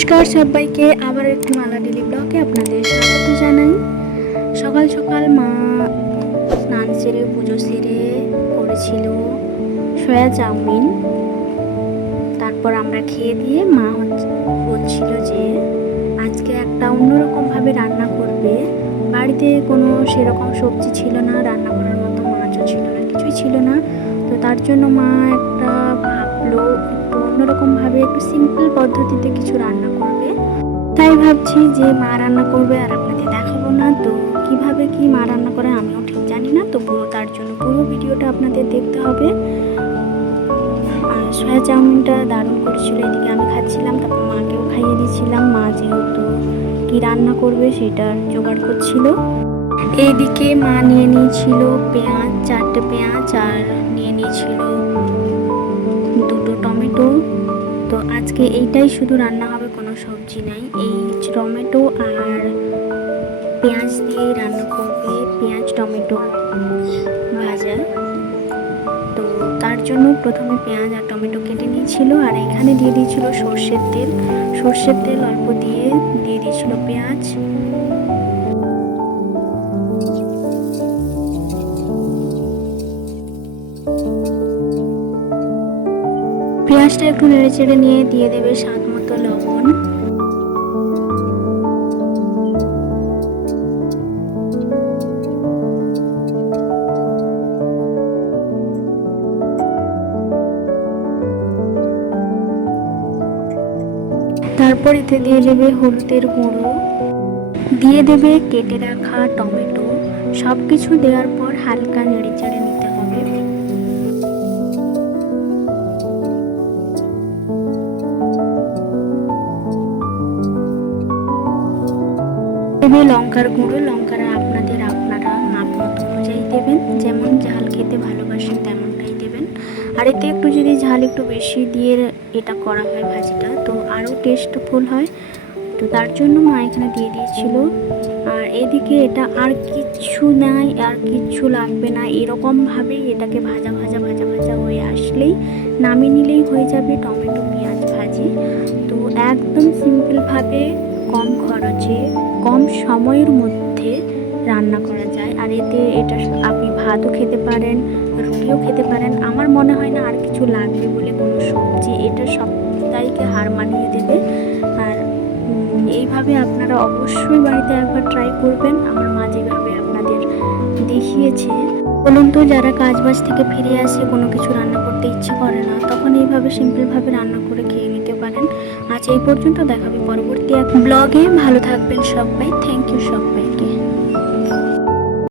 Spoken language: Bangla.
নমস্কার সবাইকে, আবার একটি মালা ডেলি ব্লগে আপনাদের স্বাগত জানাই। সকাল সকাল মা স্নান সেরে পুজো সেরে করেছিল সয়া চাউমিন। তারপর আমরা খেয়ে দিয়ে মা বলছিল যে আজকে একটা অন্যরকমভাবে রান্না করবে। বাড়িতে কোনো সেরকম সবজি ছিল না, রান্না করার মতো মাছও ছিল না, কিছুই ছিল না। তো তার জন্য মা একটা ভাবলো একটু অন্যরকমভাবে একটু সিম্পল পদ্ধতিতে কিছু রান্না করবে। তাই ভাবছি যে মা রান্না করবে আর আপনাদের দেখাবো না। তো কিভাবে কি মা রান্না করে আমিও ঠিক জানি না, তো তার জন্য পুরো ভিডিওটা আপনাদের দেখতে হবে। আর সয়া চাউমিনটা দারুণ করেছিল, এদিকে আমি খাচ্ছিলাম, তারপর মাকেও খাইয়ে দিচ্ছিলাম। মা যেহেতু কি রান্না করবে সেটার জোগাড় করছিল। এইদিকে মা নিয়ে নিয়েছিল পেঁয়াজ, 4টে পেঁয়াজ, আর নিয়ে নিয়েছিল 2টো টমেটো। তো আজকে এইটাই শুধু রান্না হবে, কোনো সবজি নাই। এই টমেটো আর পেঁয়াজ দিয়েই রান্না করবে, পেঁয়াজ টমেটো ভাজা। তো তার জন্য প্রথমে পেঁয়াজ আর টমেটো কেটে নিয়েছিল, আর এখানে দিয়ে দিয়েছিল সর্ষের তেল। সর্ষের তেল অল্প দিয়ে দিয়েছিল পেঁয়াজ। পেঁয়াজটা একটু নেড়ে চেড়ে নিয়ে দিয়ে দেবে স্বাদ মতো লবণ। তারপর এতে দিয়ে দেবে হলুদের গুঁড়ো, দিয়ে দেবে কেটে রাখা টমেটো। সব কিছু দেওয়ার পর হালকা নেড়ে চেড়ে নিতে হবে। দেবে লঙ্কার গুঁড়ো, লঙ্কার আপনারা মাপ মতো অনুযায়ী দেবেন, যেমন ঝাল খেতে ভালোবাসেন তেমনটাই দেবেন। আর এতে একটু যদি ঝাল একটু বেশি দিয়ে এটা করা হয় ভাজিটা, তো আরও টেস্টফুল হয়। তো তার জন্য মা এখানে দিয়ে দিয়েছিল। আর এদিকে এটা আর কিচ্ছু নাই, আর কিচ্ছু লাগবে না, এরকমভাবেই এটাকে ভাজা ভাজা ভাজা ভাজা হয়ে আসলেই নামিয়ে নিলেই হয়ে যাবে টমেটো পেঁয়াজ ভাজি। তো একদম সিম্পলভাবে কম খরচে কম সময়ের মধ্যে রান্না করা যায়। আর এতে এটা আপনি ভাতও খেতে পারেন, রুটিও খেতে পারেন। আমার মনে হয় না আর কিছু লাগবে বলে কোনো সবজি, এটা সবটাইকে হার মানিয়ে দেবে। আর এইভাবে আপনারা অবশ্যই বাড়িতে একবার ট্রাই করবেন, আমার মা যেভাবে আপনাদের দেখিয়েছে। বলুন তো, যারা কাজবাজ থেকে ফিরে আসে কোনো কিছু রান্না করতে ইচ্ছে করে না, তখন এইভাবে সিম্পলভাবে রান্না করে খেয়ে নিতে পারেন। আজ এই পর্যন্ত, দেখাবে পরবর্তী এক ব্লগে। ভালো থাকবেন সবাই, থ্যাংক ইউ সবাই।